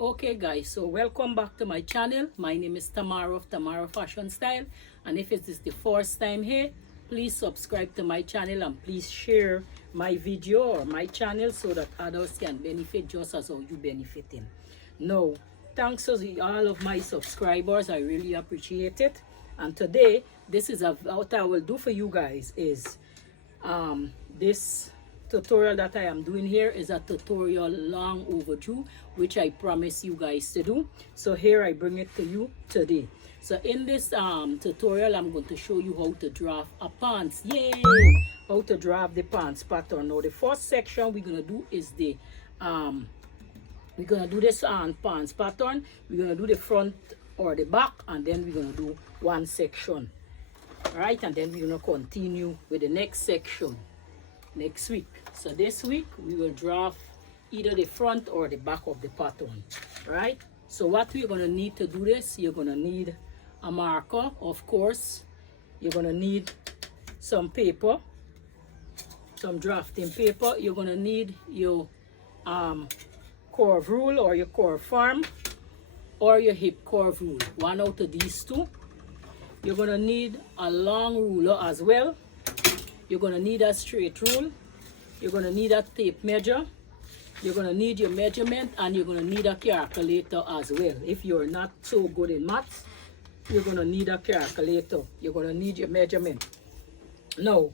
Okay guys, so welcome back to my channel. My name is Tamara of Tamara Fashion Style, and if it is the first time here, please subscribe to my channel and please share my video or my channel so that others can benefit just as how you benefiting. Now, thanks to all of my subscribers, I really appreciate it. And today, this is what I will do for you guys is this tutorial that I am doing here is a tutorial long overdue, which I promise you guys to do. So here I bring it to you today. So in this tutorial, I'm going to show you how to draft a pants. Yay! How to draft the pants pattern. Now the first section we're gonna do is the we're gonna do this pants pattern. We're gonna do the front or the back, and then we're gonna do one section. All right, and then we're gonna continue with the next section next week. So this week we will draft either the front or the back of the pattern. Right, so what we're going to need to do this, you're going to need a marker, of course. You're going to need some paper, some drafting paper. You're going to need your curve rule or your curve form or your hip curve rule, one out of these two. You're going to need a long ruler as well. You're going to need a straight rule. You're going to need a tape measure. You're going to need your measurement, and you're going to need a calculator as well. If you're not so good in maths, you're going to need a calculator. You're going to need your measurement. Now,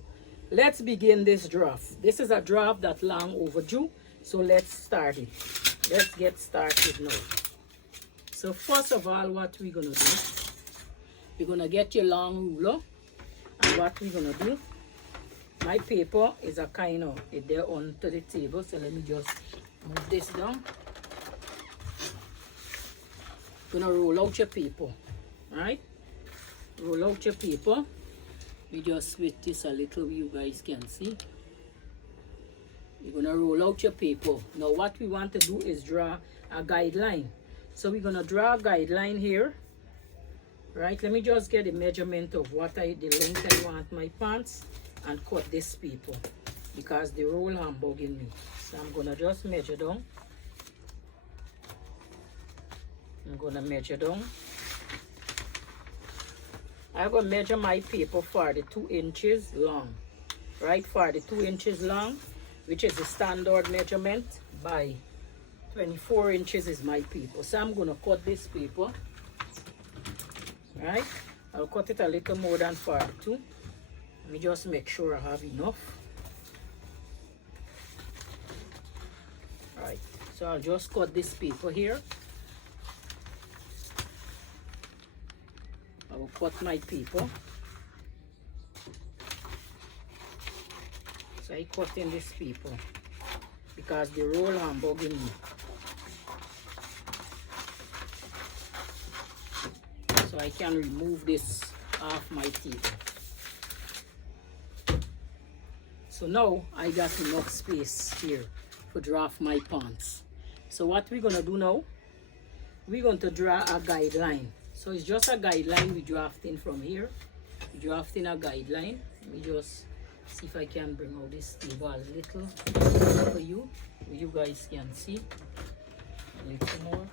let's begin this draft. This is a draft that's long overdue, so let's start it. Let's get started now. So first of all, what we're going to do, you're going to get your long ruler, and what we're going to do, my paper is a kind of it there onto the table, so let me just move this down. Gonna roll out your paper, right? Roll out your paper. We just switch this a little, you guys can see. You're gonna roll out your paper. Now what we want to do is draw a guideline. So we're gonna draw a guideline here, right? Let me just get the measurement of the length I want my pants, and cut this paper because the roll is bugging me. So I'm gonna just measure down. I'm gonna measure down. I'm gonna measure my paper 42 inches long, right? 42 inches long, which is the standard measurement. By 24 inches is my paper. So I'm gonna cut this paper, right? I'll cut it a little more than 42. Let me just make sure I have enough. Right, so I'll just cut this paper here. I will cut my paper. So I cut in this paper because the roll is bugging me. So I can remove this off my table. So now I got enough space here to draft my pants. So what we're gonna do now, we're going to draw a guideline. So it's just a guideline we're drafting from here. We're drafting a guideline. Let me just see if I can bring out this table a little for you. You guys can see a little more.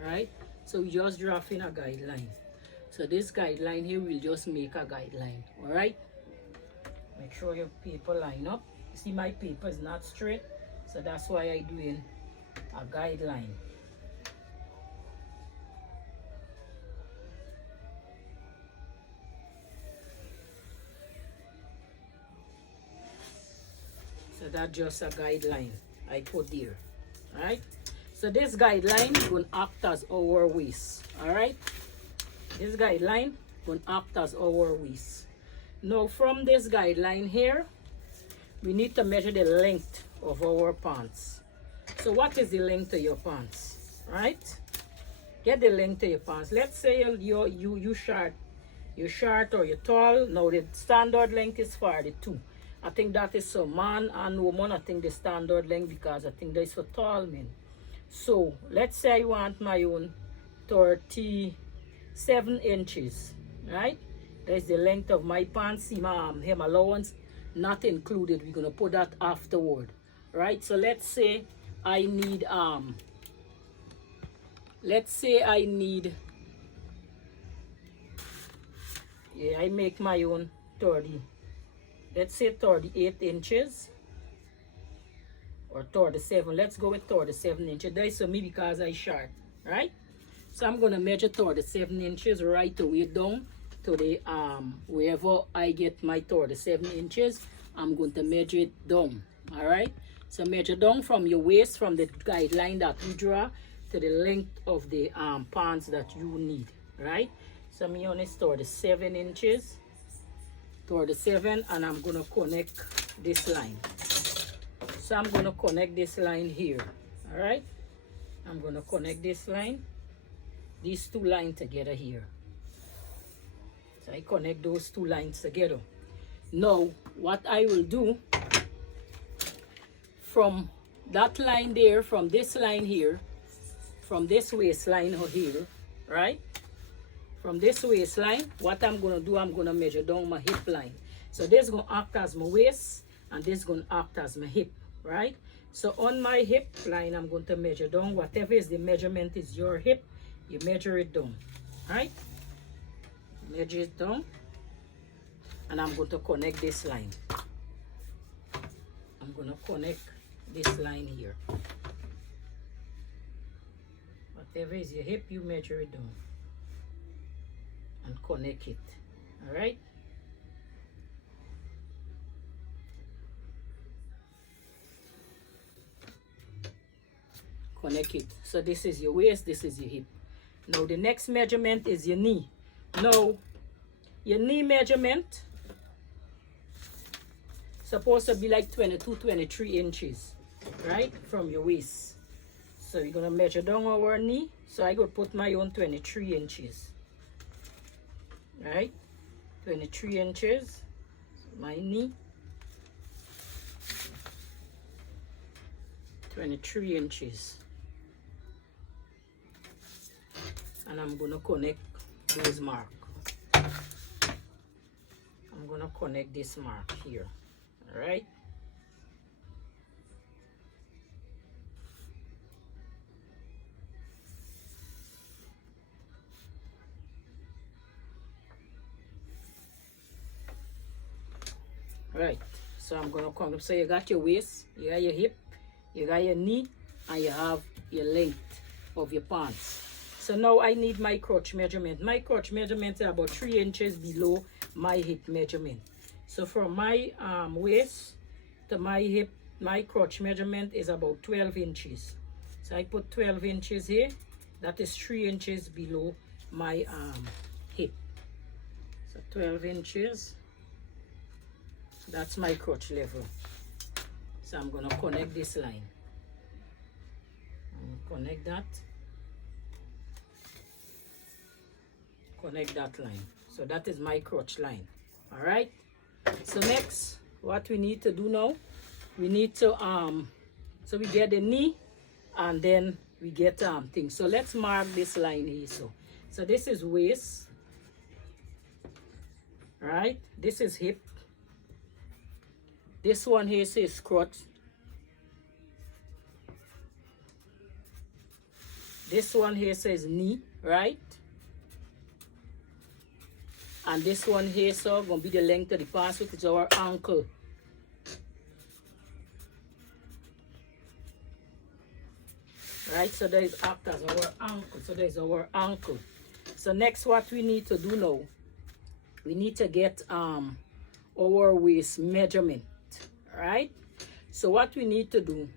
Alright, so we're just drafting a guideline. So this guideline here, we'll just make a guideline. Alright. Make sure your paper line up. You see my paper is not straight, so that's why I'm doing a guideline. So that's just a guideline I put there. Alright? So this guideline is going to act as our waist. Alright? This guideline is going to act as our waist. Now from this guideline here, we need to measure the length of our pants. So what is the length of your pants, right? Get the length of your pants. Let's say you short or you're tall. Now the standard length is 42. I think that is for man and woman. I think the standard length, because I think that is for tall men. So let's say I want my own 37 inches, right? That's the length of my pants. See my hem allowance not included. We're gonna put that afterward, right? So let's say I need let's say I need, yeah, I make my own 30, let's say 38 inches or 37. Let's go with 37 inches. That's for me because I short, right? So I'm gonna measure 37 inches right away down to the wherever I get my 37 inches. I'm going to measure it down. All right. So measure down from your waist, from the guideline that we draw, to the length of the pants that you need. Right. So me on is 37 inches, 37, and I'm gonna connect this line. So I'm gonna connect this line here. All right. I'm gonna connect this line, these two lines together here. So I connect those two lines together. Now, what I will do, from that line there, from this line here, from this waistline here, right? From this waistline, what I'm gonna do, I'm gonna measure down my hip line. So this is gonna act as my waist, and this is gonna act as my hip, right? So on my hip line, I'm going to measure down. Whatever is the measurement is your hip, you measure it down, right? Measure it down, and I'm going to connect this line. I'm going to connect this line here. Whatever is your hip, you measure it down and connect it. All right? Connect it. So this is your waist, this is your hip. Now the next measurement is your knee. Now your knee measurement supposed to be like 22, 23 inches, right, from your waist. So you're gonna measure down our knee. So I go put my own 23 inches, right? 23 inches, my knee. 23 inches. And I'm gonna connect those mark. I'm gonna connect this mark here. All right. Right. So I'm gonna come. So you got your waist, you got your hip, you got your knee, and you have your length of your pants. So now I need my crotch measurement. My crotch measurement is about 3 inches below my hip measurement. So from my waist to my hip, my crotch measurement is about 12 inches. So I put 12 inches here. That is 3 inches below my hip. So 12 inches. That's my crotch level. So I'm gonna connect this line. Connect that. Connect that line. So that is my crotch line. All right. So next, what we need to do now, we need to so we get the knee, and then we get things. So let's mark this line here. So this is waist, right? This is hip. This one here says crotch. This one here says knee, right? And this one here, so gonna be the length of the pants, which is our ankle. Right, so there is act as our ankle. So there's our ankle. So next, what we need to do now, we need to get our waist measurement. Right? So what we need to do,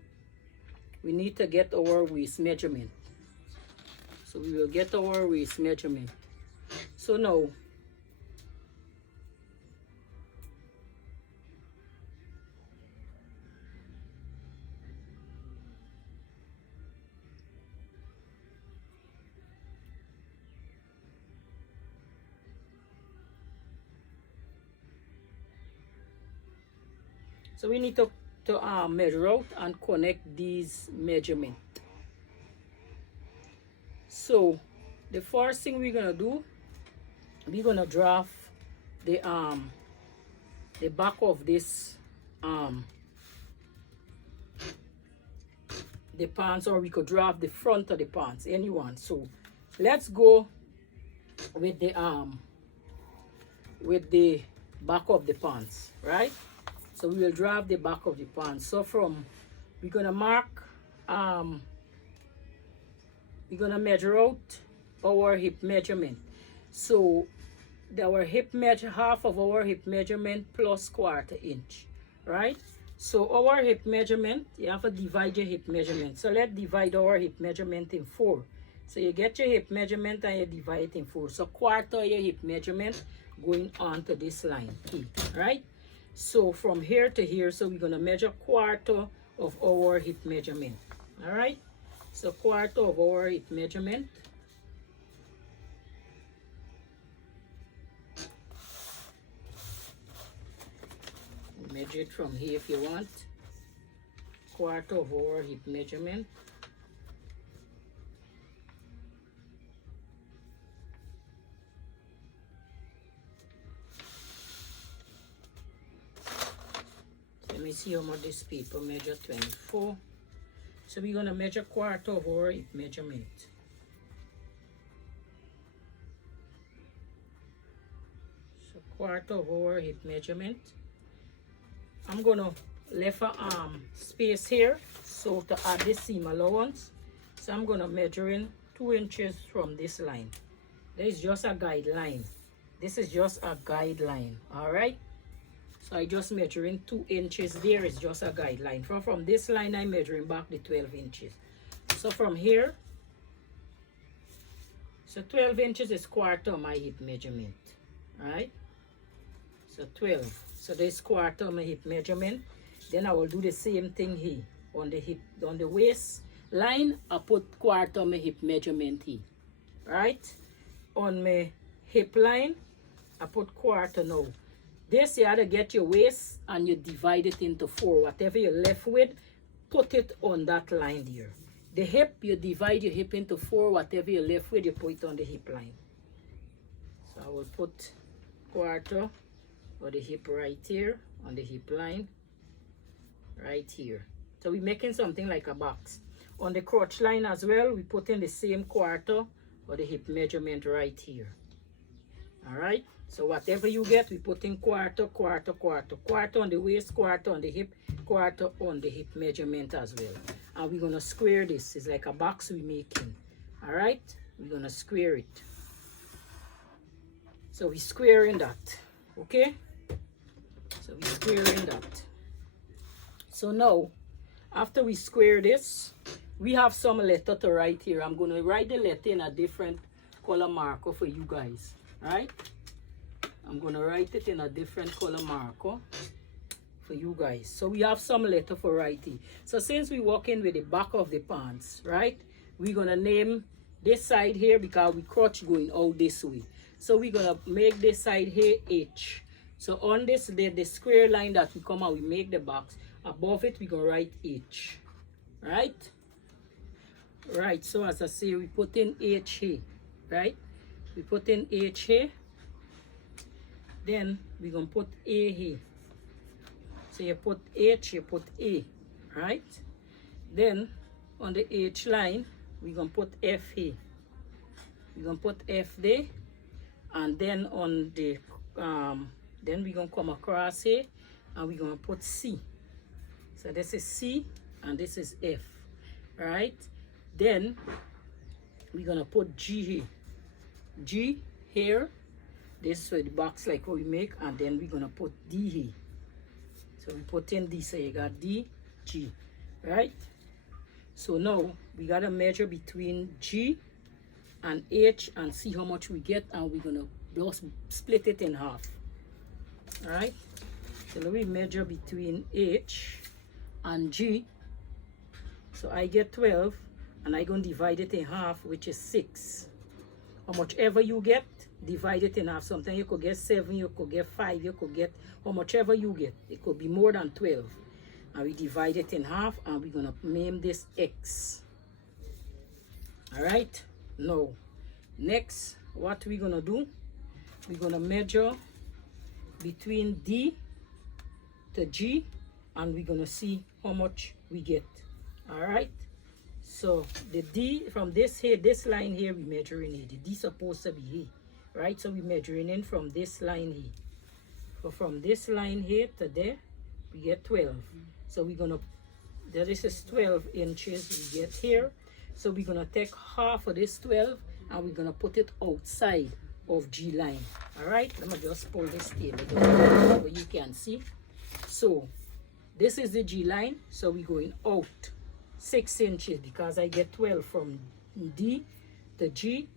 we need to get our waist measurement. So we will get our waist measurement. So now, we need to measure out and connect these measurements. So the first thing we're gonna do, we're gonna draft the back of this the pants, or we could draft the front of the pants, anyone. So let's go with the back of the pants, right? So we will draft the back of the pants. So from, we're gonna mark, we're gonna measure out our hip measurement. So our hip measure, half of our hip measurement plus 1/4 inch, right? So our hip measurement, you have to divide your hip measurement. So let's divide our hip measurement in 4. So you get your hip measurement and you divide it in 4. So 1/4 of your hip measurement going on to this line, right? So from here to here, so we're gonna measure 1/4 of our hip measurement, all right? So 1/4 of our hip measurement. Measure it from here if you want. 1/4 of our hip measurement. Let me see how much this paper measure. 24. So we're gonna measure 1/4 of our hip measurement. So 1/4 of our hip measurement. I'm gonna left a space here so to add the seam allowance. So I'm gonna measure in 2 inches from this line. That is just a guideline. This is just a guideline, all right? So I just measuring 2 inches there is just a guideline. From this line, I'm measuring back the 12 inches. So from here, so 12 inches is 1/4 of my hip measurement, all right? So 12. So this 1/4 of my hip measurement. Then I will do the same thing here on the hip, on the waist line. I put 1/4 of my hip measurement here, right? On my hip line, I put 1/4 now. This you have to get your waist and you divide it into 4. Whatever you're left with, put it on that line there. The hip, you divide your hip into 4. Whatever you're left with, you put it on the hip line. So I will put 1/4 of the hip right here on the hip line, right here. So we're making something like a box. On the crotch line as well, we put in the same 1/4 of the hip measurement right here. All right. So whatever you get, we put in 1/4, 1/4, 1/4, 1/4 on the waist, 1/4 on the hip, 1/4 on the hip measurement as well. And we're gonna square this. It's like a box we're making. All right. We're gonna square it. So we're squaring that. Okay. So we're squaring that. So now, after we square this, we have some letter to write here. I'm going to write the letter in a different color marker for you guys. Right? I'm going to write it in a different color marker for you guys. So we have some letter for writing. So since we walk in with the back of the pants, right? We're going to name this side here because we crotch going out this way. So we're going to make this side here H. So on this, the square line that we come out, we make the box. Above it, we're going to write H. Right? Right, so as I say, we put in H here. Right? We put in H here. Then we're going to put A here. So you put H, you put A. Right? Then on the H line, we're going to put F here. We're going to put F there. And then on the, then we're going to come across here. And we're going to put C. So this is C and this is F. Right? Then we're going to put G here. G here. This is the box like what we make. And then we're going to put D here. So we put in D. So you got D, G. Right? So now we got to measure between G and H and see how much we get. And we're going to just split it in half. Alright? So let me measure between H and G. So I get 12 and I'm going to divide it in half, which is 6. How much ever you get, divide it in half. Sometimes you could get 7, you could get 5, you could get how much ever you get. It could be more than 12. And we divide it in half and we're going to name this X. Alright? Now, next, what we're going to do, we're going to measure between D to G and we're going to see how much we get. All right, So the D from this here, this line here, we measuring here. The D supposed to be here, right? So we measuring in from this line here. So from this line here to there, we get 12. So we're gonna, this is 12 inches we get here. So we're gonna take half of this 12 and we're gonna put it outside of G line. All right, let me just pull this table down so you can see. So this is the G line. So we're going out 6 inches because I get 12 from D to G.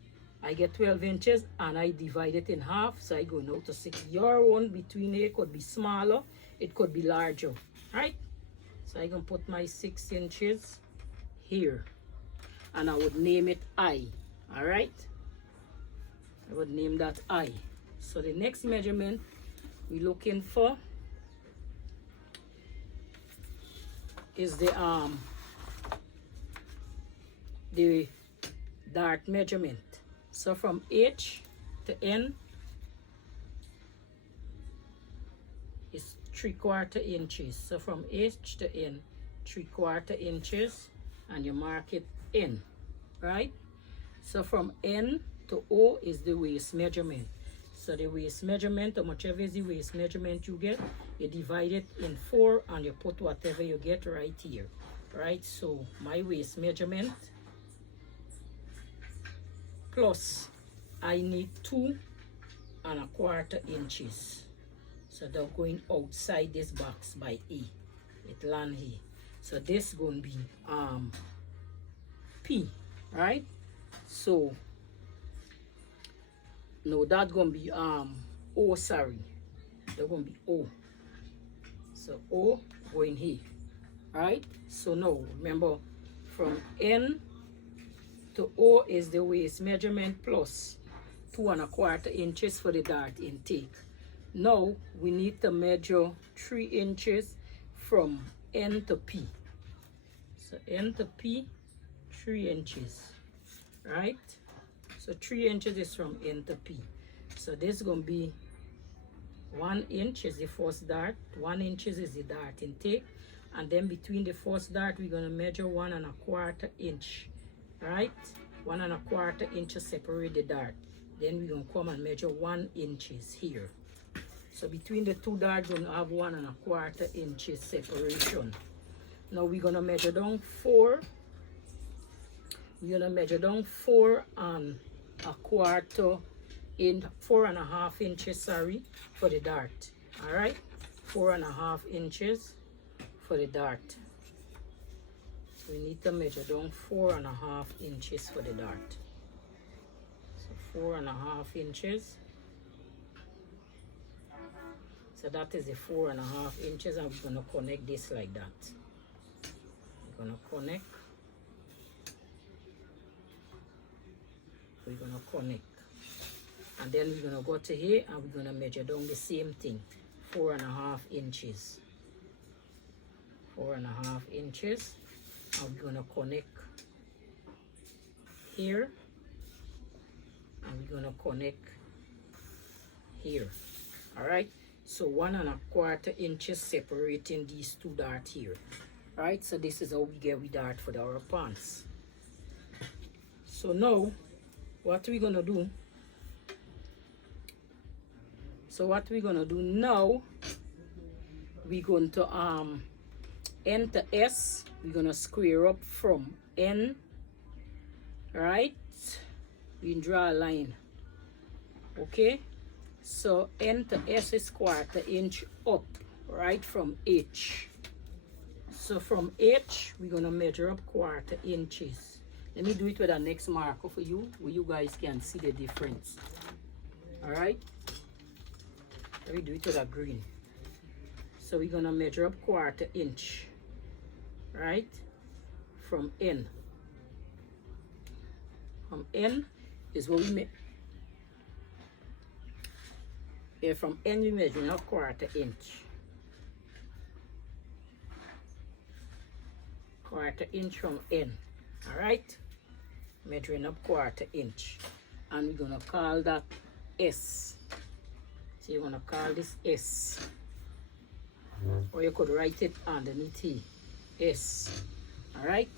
I get 12 inches and I divide it in half. So I go now to 6. Your one between here could be smaller. It could be larger. Right? So I can put my 6 inches here. And I would name it I. Alright? I would name that I. So the next measurement we're looking for is the dart measurement. So from H to N is 3/4 inches. So from H to N, 3/4 inches, and you mark it N, right? So from N to O is the waist measurement. So the waist measurement, or whichever is the waist measurement you get, you divide it in 4 and you put whatever you get right here, right? So my waist measurement plus I need 2¼ inches. So they're going outside this box by E. It land here. So this gonna be P, right? So no, that's gonna be O, sorry. They're gonna be O. So O going here. Right? So now remember from N to O is the waist measurement plus 2¼ inches for the dart intake. Now we need to measure 3 inches from N to P. So N to P, 3 inches. Right? So 3 inches is from N to P. So this is going to be 1 inch is the first dart. 1 inch is the dart intake. And then between the first dart, we're going to measure 1¼ inch. Right? 1¼ inch to separate the dart. Then we're going to come and measure 1 inches here. So between the two darts, we're going to have 1¼ inches separation. Now we're going to measure down 4. We're going to measure down 4¼ inch, 4½ inches, sorry, for the dart. All right, 4½ inches for the dart. We need to measure down 4½ inches for the dart. So 4½ inches. So that is the 4½ inches, and we're gonna connect this like that. We're gonna connect. We're gonna connect. And then we're gonna go to here and we're gonna measure down the same thing. 4½ inches. 4½ inches. And we're gonna connect here. And we're gonna connect here. Alright? So 1¼ inches separating these two darts here. Right? So this is how we get we dart for our pants. So now what we're gonna do, now, we're going to N to S, we're gonna square up from N, right? We draw a line. Okay, so N to S is 1/4 inch up, right, from H. So from H we're gonna measure up 1/4 inches. Let me do it with a next marker for you, where you guys can see the difference. All right, let me do it with a green. So we're gonna measure up 1/4 inch, right, from N. From N is what we make. Yeah, from N we measure up 1/4 inch. 1/4 inch from N. All right, measuring up 1/4 inch, and we're gonna call that S. So you're gonna call this S, or you could write it underneath here, S. All right.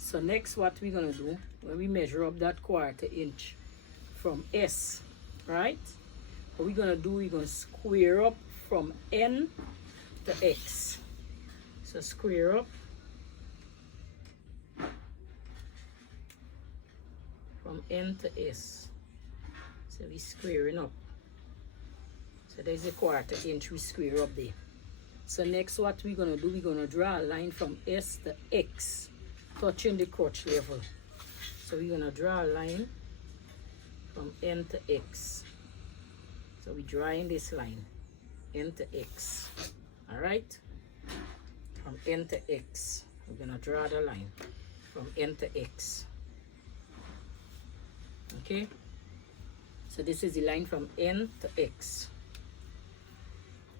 So next what we're gonna do, when we measure up that 1/4 inch from S, right? What we're gonna do, we're gonna square up from N to X. So square up from N to S. So we squaring up. So there's a 1/4 inch we square up there. So next what we're gonna do, we're gonna draw a line from S to X, touching the crotch level. So we're gonna draw a line from N to X. So we're drawing this line, N to X. Alright? From N to X. We're gonna draw the line from N to X. Okay? So this is the line from N to X.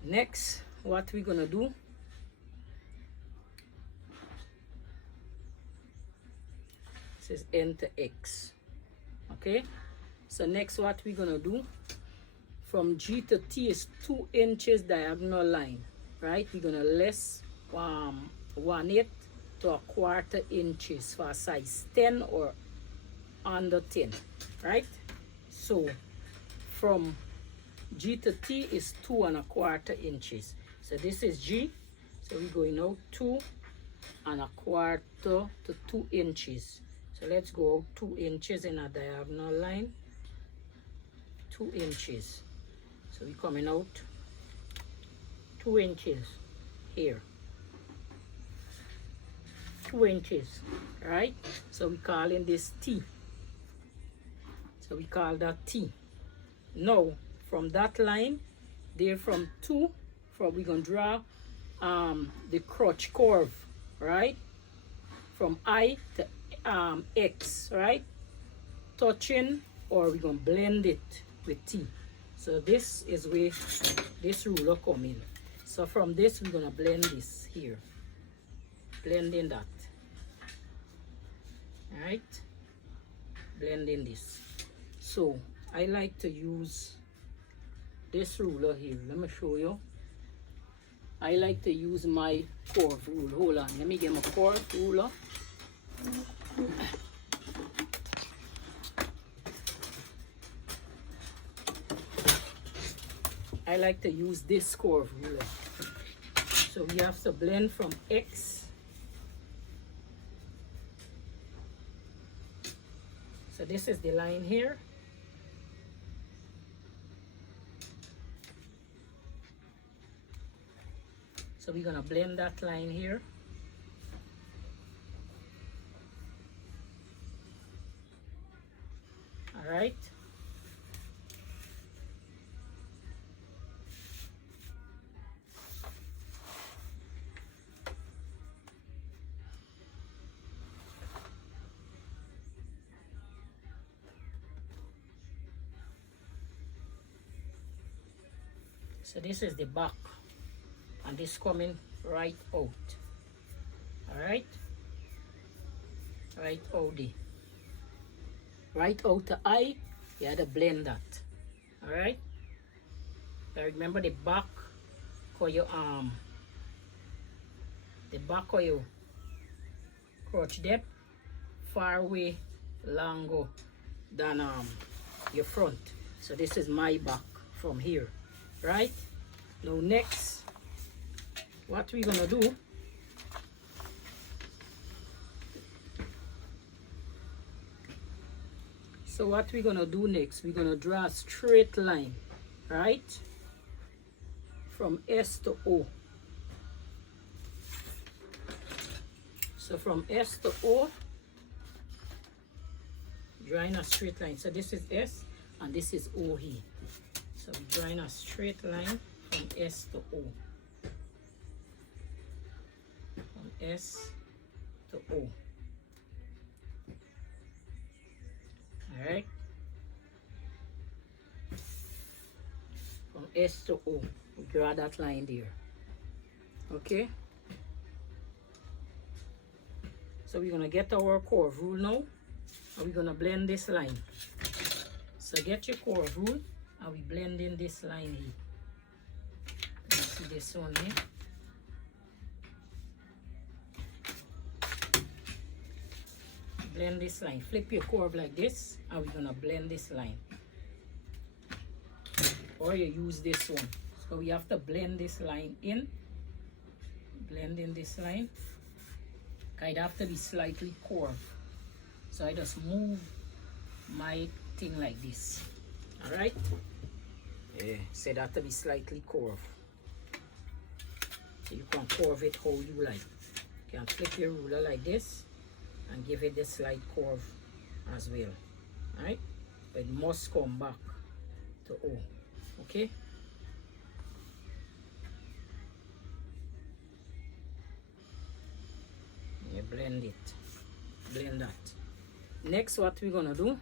Next, what we're gonna do, this is N to X. Okay? So next what we're gonna do, from G to T is 2 inches diagonal line, right? We're gonna less 1/8 to 1/4 inches for size 10 or under 10, right? So from G to T is 2 1/4 inches. So this is G, so we're going out 2 1/4 to 2 inches. So let's go out 2 inches in a diagonal line, 2 inches. So we're coming out 2 inches here, 2 inches, right? So we're calling this T. So we call that T. Now from that line there, from 2, we're gonna draw the crotch curve, right? From I to X, right? Touching, or we're gonna blend it with T. So this is where this ruler come in. So from this we're gonna blend this here, blending that. All right, blending this. So I like to use this ruler here. Let me show you. I like to use my curve rule. Hold on, let me get my curve ruler. I like to use this curve ruler. So we have to blend from X. So this is the line here. So we're gonna blend that line here. All right. So this is the back, and this coming right out. All right, right out the, right out the eye. You have to blend that. All right. Now remember the back of your arm, the back of your crotch depth far away longer than your front. So this is my back from here. Right? Now next, what we're gonna do, so what we're gonna do next, we're gonna draw a straight line, right? From S to O. So from S to O, drawing a straight line. So this is S and this is O here. So we're drawing a straight line from S to O. From S to O. Alright? From S to O. We draw that line there. Okay? So we're going to get our curve rule now. And we're going to blend this line. So get your curve rule. And we blend in this line here. You see this one here? blend this line. Flip your curve like this, and we're gonna blend this line. Or you use this one. So we have to blend this line in. Blend in this line. It have to be slightly curved. So I just move my thing like this. Alright? Yeah, so that to be slightly curved. So you can curve it how you like. You can flip your ruler like this and give it the slight curve as well. Alright? But it must come back to O. Okay? You blend it. Blend that. Next, what we're gonna do,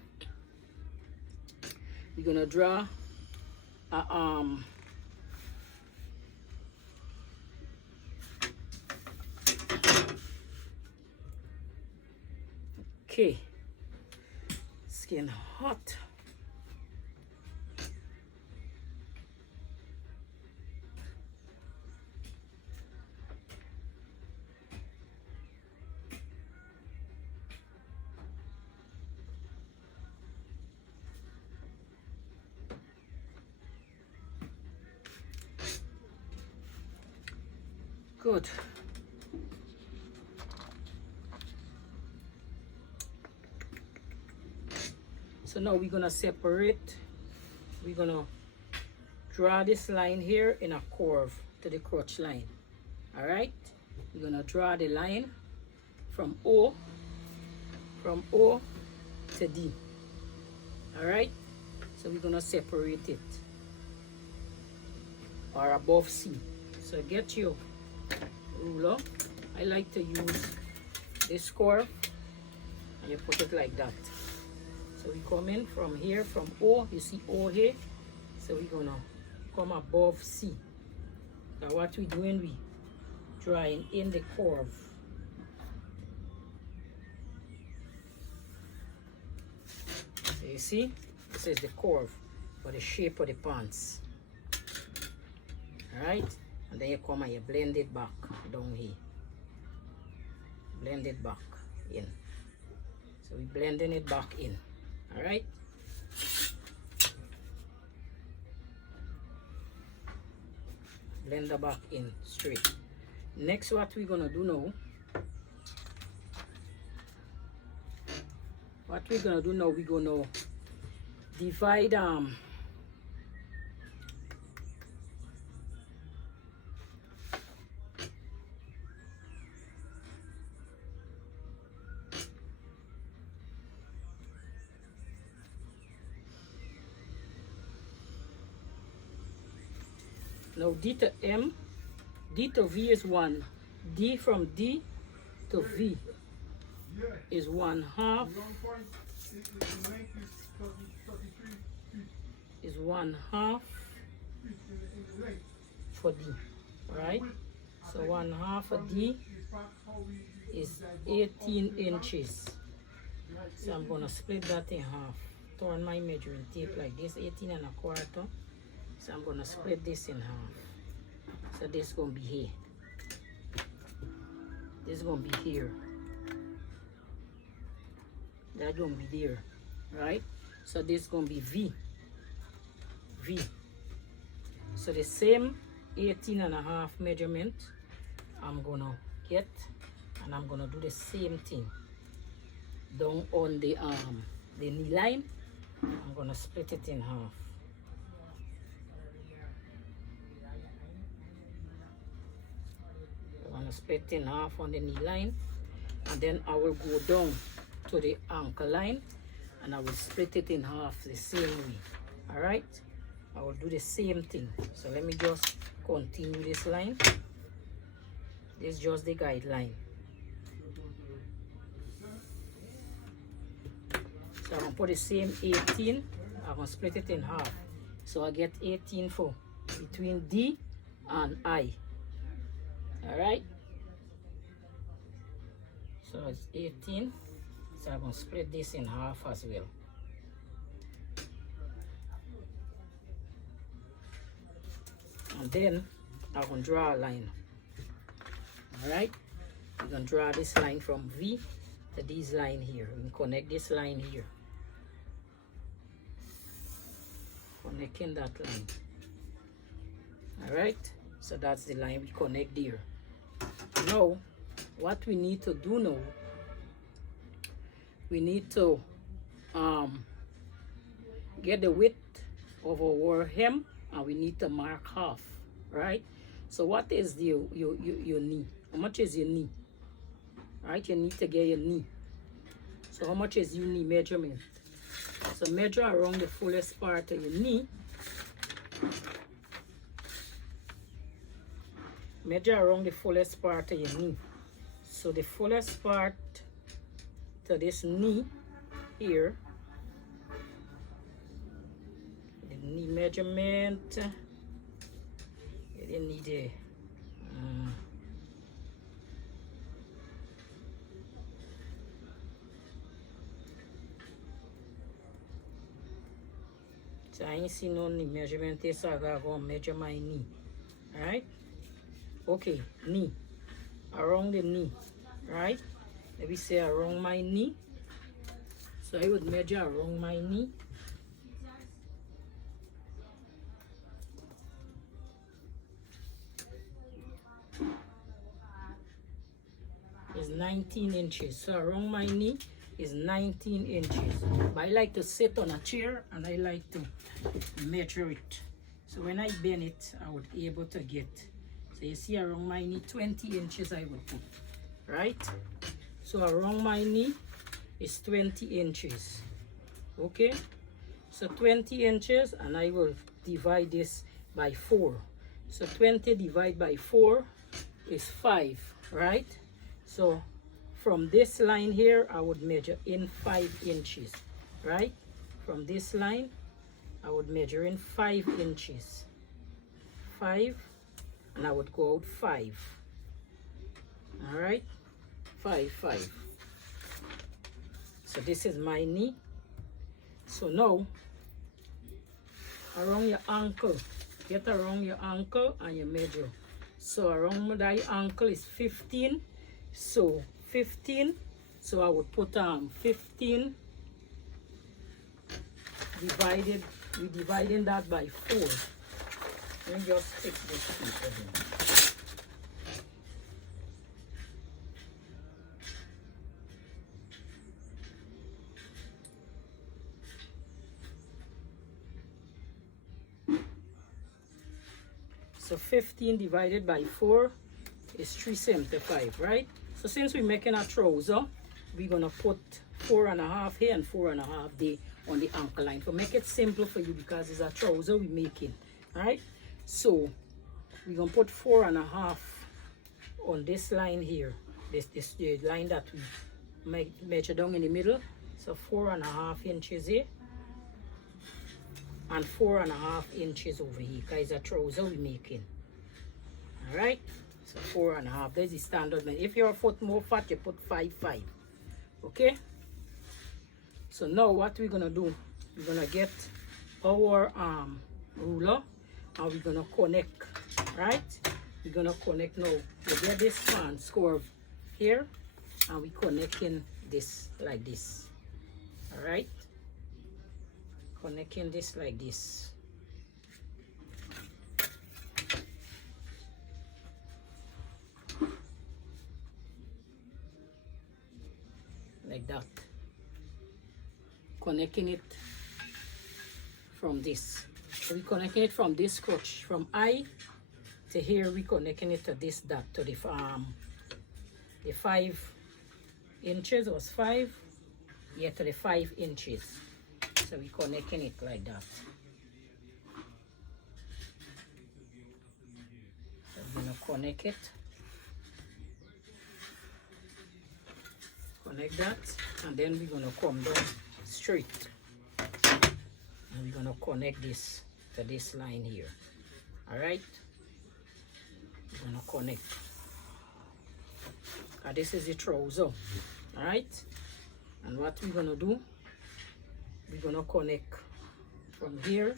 we're gonna draw a okay. It's getting hot. Good. So now we're gonna separate. We're gonna draw this line here in a curve to the crotch line. All right. We're gonna draw the line from O to D. All right. So we're gonna separate it, or above C. So get your ruler. I like to use this curve, and you put it like that. So we come in from here, from O. You see O here. So we're gonna come above C. Now what we're doing, we drawing in the curve. So you see, this is the curve for the shape of the pants. All right. And then you come and you blend it back down here. Blend it back in. So we're blending it back in. Alright? Blend the back in straight. Next, what we're gonna do now. We're gonna divide now D to M, D to V is 1. D from D to V is 1/2. Is 1/2 for D. Right? So 1/2 for D is 18 inches. So I'm gonna split that in half. Turn my measuring tape like this, 18 1/4. So I'm gonna split this in half. So this is gonna be here. This is gonna be here. That's gonna be there, right? So this is gonna be V. V. So the same 18 1/2 measurement I'm gonna get, and I'm gonna do the same thing down on the knee line. I'm gonna split it in half. I'm gonna split in half on the knee line, and then I will go down to the ankle line, and I will split it in half the same way. All right, I will do the same thing. So let me just continue this line. This is just the guideline. So I'm gonna put the same 18. I'm gonna split it in half. So I get 18 for between D and I. Alright? So it's 18. So I'm gonna split this in half as well. And then I'm gonna draw a line. Alright? We're gonna draw this line from V to these line here. We connect this line here. Connecting that line. Alright, so that's the line we connect there. Now, what we need to do now, we need to get the width of our hem, and we need to mark half, right? So what is your knee? How much is your knee? Right, you need to get your knee. So how much is your knee measurement? So measure around the fullest part of your knee. Measure around the fullest part of your knee. So the fullest part to this knee here, the knee measurement, you didn't need a so I ain't see no knee measurement here, so I gotta go and measure my knee. Alright? Okay, knee. Around the knee. Right? Let me say around my knee. So I would measure around my knee. Is 19 inches. So around my knee is 19 inches. But I like to sit on a chair and I like to measure it. So when I bend it, I would be able to get. So you see around my knee, 20 inches I will put. Right? So around my knee is 20 inches. Okay? So 20 inches, and I will divide this by 4. So 20 divided by 4 is 5, right? So from this line here, I would measure in 5 inches, right? From this line, I would measure in 5 inches. 5, and I would go out 5. All right? 5, 5. So this is my knee. So now, around your ankle, get around your ankle and you measure. So around my ankle is 15. So 15. So I would put 15 divided. We dividing that by 4. Let me just take this paper here. So 15 divided by 4 is 375, right? So since we're making a trouser, we're gonna put 4.5 here and 4.5 there on the ankle line. To make it simple for you, because it's a trouser we're making, right? So we're gonna put 4.5 on this line here. This the line that we measure down in the middle. So 4.5 inches here. And 4.5 inches over here, because it's a trouser we're making. Alright? So 4.5. There's the standard. If you're a foot more fat, you put 5.5. Okay? So now what we're gonna do, we're gonna get our ruler and we're gonna connect. Right? We're gonna connect now. We get this span score here and we connecting this like this. Alright? Connecting this like this. Like that. Connecting it from this. So we connecting it from this crotch, from eye to here. We connecting it to this dot, to the 5 inches was 5. Yeah, to the 5 inches. So we're connecting it like that. So we're gonna connect it. Connect that, and then we're gonna come down straight. And we're gonna connect this to this line here. Alright? We're gonna connect. And this is the trouser. Alright? And what we're gonna do, we're gonna connect from here,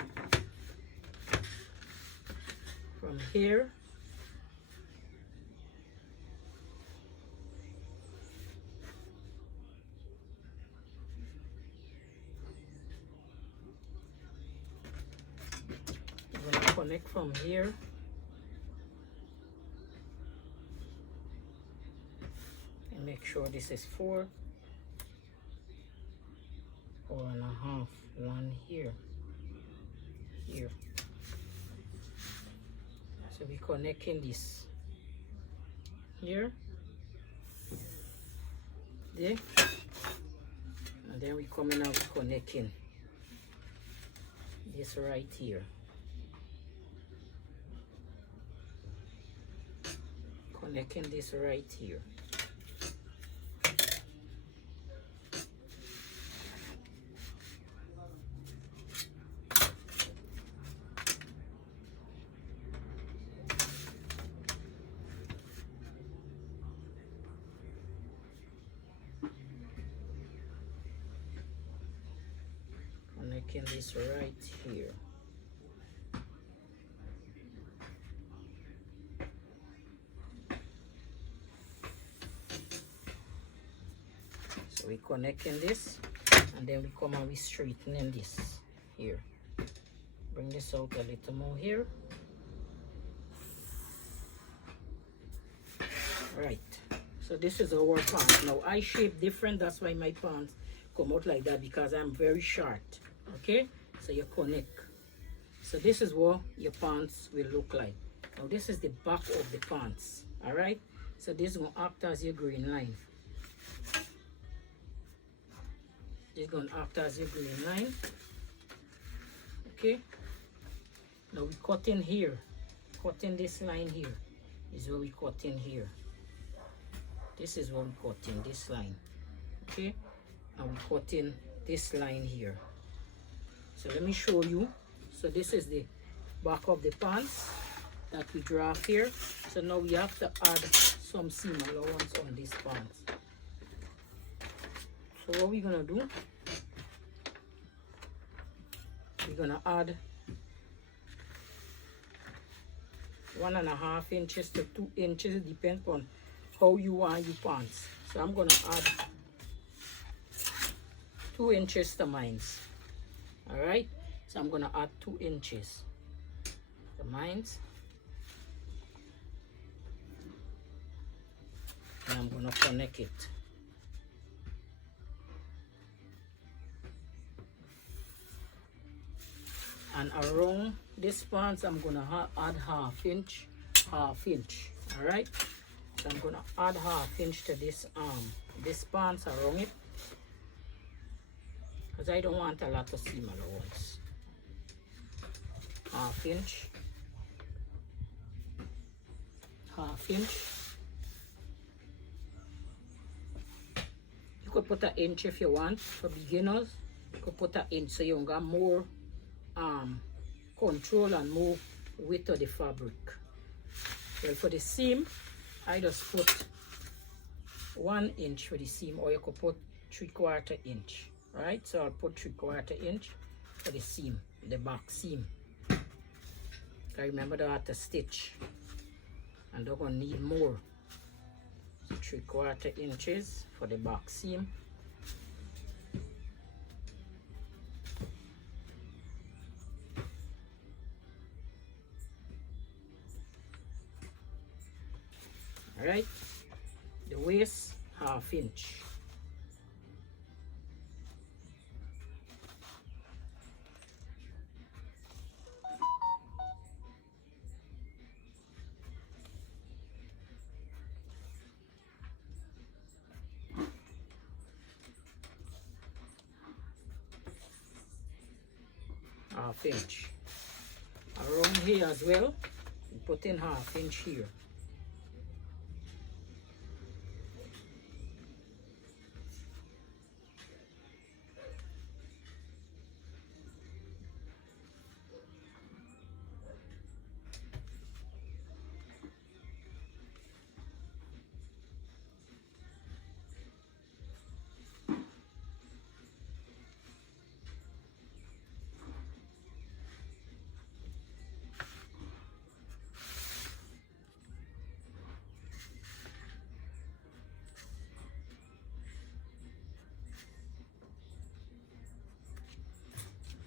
connect from here. And make sure this is 4.5 one here. So we connecting this here, there, and then we coming out connecting this right here. Connecting this right here. Connecting this right here. So we connecting this, and then we come and we straightening this here. Bring this out a little more here. Right. So this is our pants. Now I shape different, that's why my pants come out like that, because I'm very short. Okay, so you connect. So this is what your pants will look like. Now this is the back of the pants. All right, so this is going to act as your green line. This is going to act as your green line. Okay, now we cut in here. Cutting this line here is where we cut in here. This is what we cut in, this line. Okay, and we cut in this line here. So let me show you. So this is the back of the pants that we draft here. So now we have to add some seam allowance on these pants. So what we're gonna do, we're gonna add 1.5 inches to 2 inches, depends on how you want your pants. So I'm gonna add 2 inches to mine. All right, so I'm gonna add 2 inches to mine, and I'm gonna connect it. And around this pants, I'm gonna add half inch. All right, so I'm gonna add half inch to this this pants around it, because I don't want a lot of seam allowance. Half inch. You could put an inch if you want. For beginners, you could put an inch so you got more control and more width of the fabric. Well, for the seam, I just put 1 inch for the seam, or you could put 3/4 inch. Right, so I'll put 3/4 inch for the seam, the back seam. I remember that I have to stitch, and they're gonna need more. So 3/4 inches for the back seam. All right, the waist, half inch. Half inch. Around here as well, we put in half inch here.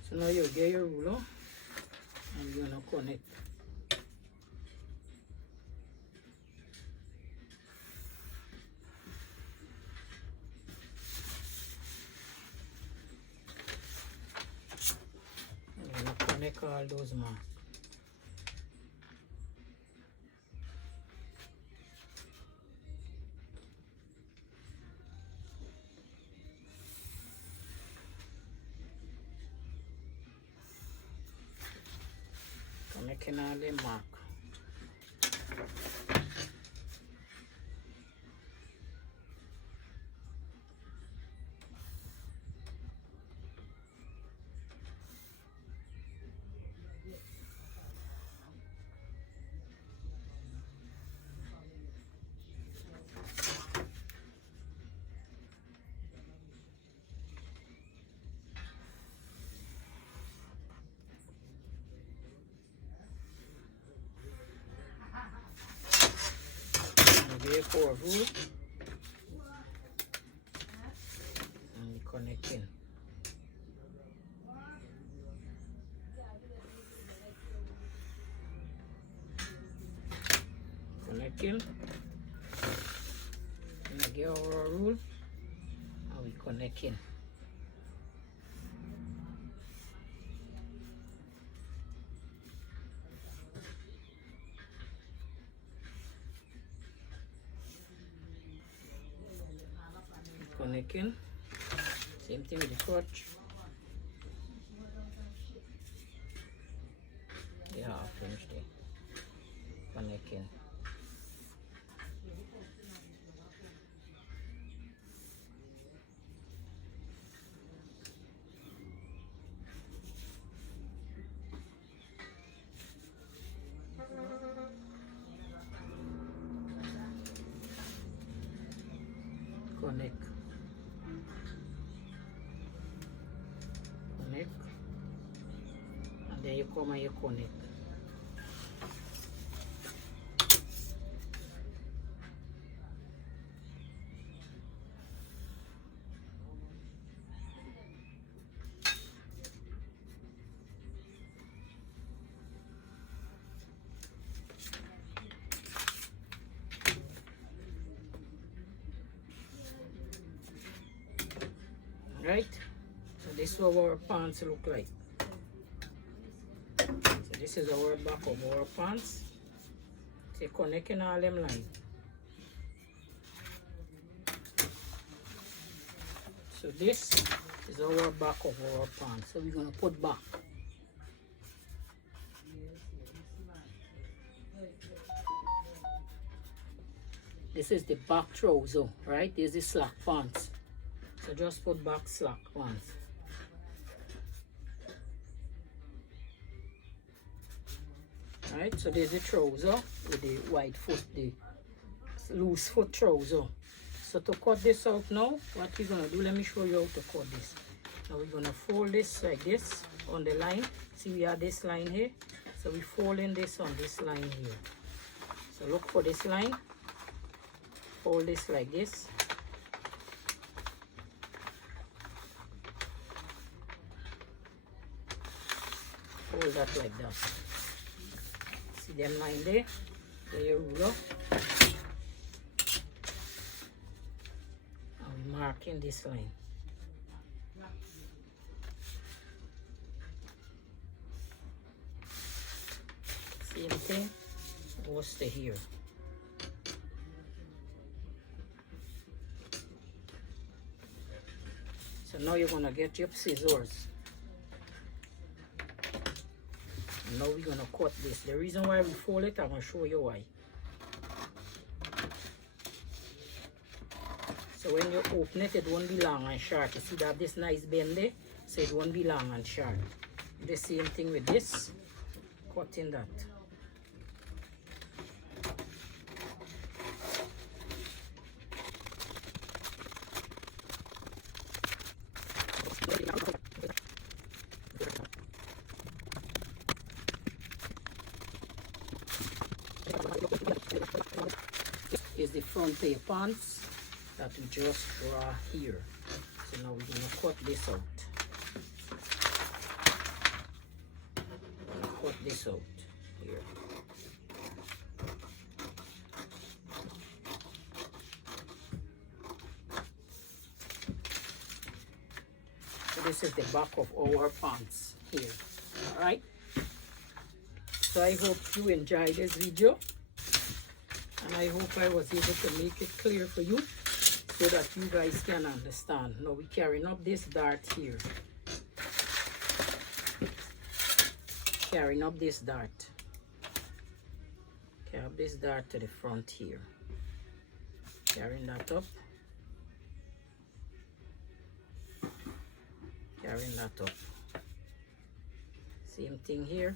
So now you get your ruler And we're gonna connect. I'm gonna connect all those marks. Connecting all the mark. A4 rule and connecting. Connecting. And get our rule and we connecting. Connecting. Same thing with the crotch. Yeah, finished it. Connecting. Connect. Connect. And then you come and you connect. Right, so this is what our pants look like. So this is our back of our pants. So connecting all them lines. So this is our back of our pants. So we're gonna put back. This is the back trouser, right? There's the slack pants. So just put back slack pants. Alright, so there's the trouser with the wide foot, the loose foot trouser. So to cut this out now, what we're gonna do, let me show you how to cut this. Now we're gonna fold this like this on the line. See, we have this line here. So we're folding this on this line here. So look for this line. Fold this like this. Fold that like that. See them line there? There your ruler. And we're marking this line. Same thing goes to here. So now you're gonna get your scissors. And now we're gonna cut this. The reason why we fold it, I'm gonna show you why. So when you open it, it won't be long and short. You see that this nice bend there? So it won't be long and short. The same thing with this. Cutting that. Is the front of your pants that we just draw here. So now we're going to cut this out. Cut this out here. So this is the back of our pants here. All right. So I hope you enjoyed this video, and I hope I was able to make it clear for you so that you guys can understand. Now we're carrying up this dart here. Carrying up this dart. Carry up this dart to the front here. Carrying that up. Carrying that up. Same thing here.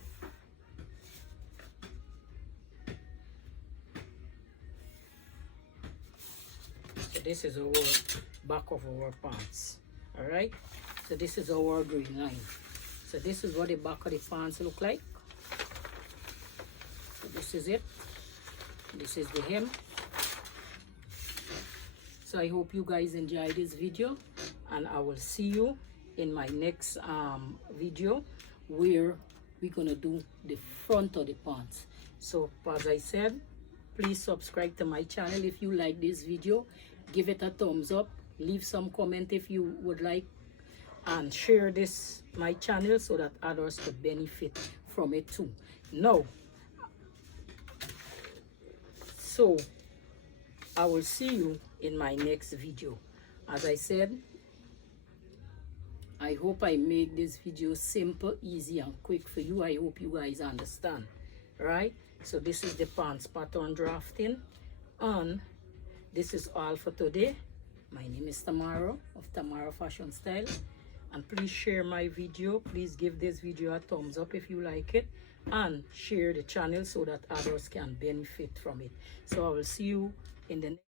So this is our back of our pants. All right. So this is our green line. So this is what the back of the pants look like. So this is it. This is the hem. So I hope you guys enjoyed this video, and I will see you in my next video where we're gonna do the front of the pants. So as I said, please subscribe to my channel if you like this video. Give it a thumbs up, leave some comment if you would like, and share this my channel so that others could benefit from it too. Now, so I will see you in my next video. As I said, I hope I make this video simple, easy, and quick for you. I hope you guys understand. Right? So this is the pants pattern drafting, and this is all for today. My name is Tamara of Tamara Fashion Style, and please share my video. Please give this video a thumbs up if you like it, and share the channel so that others can benefit from it. So I will see you in the next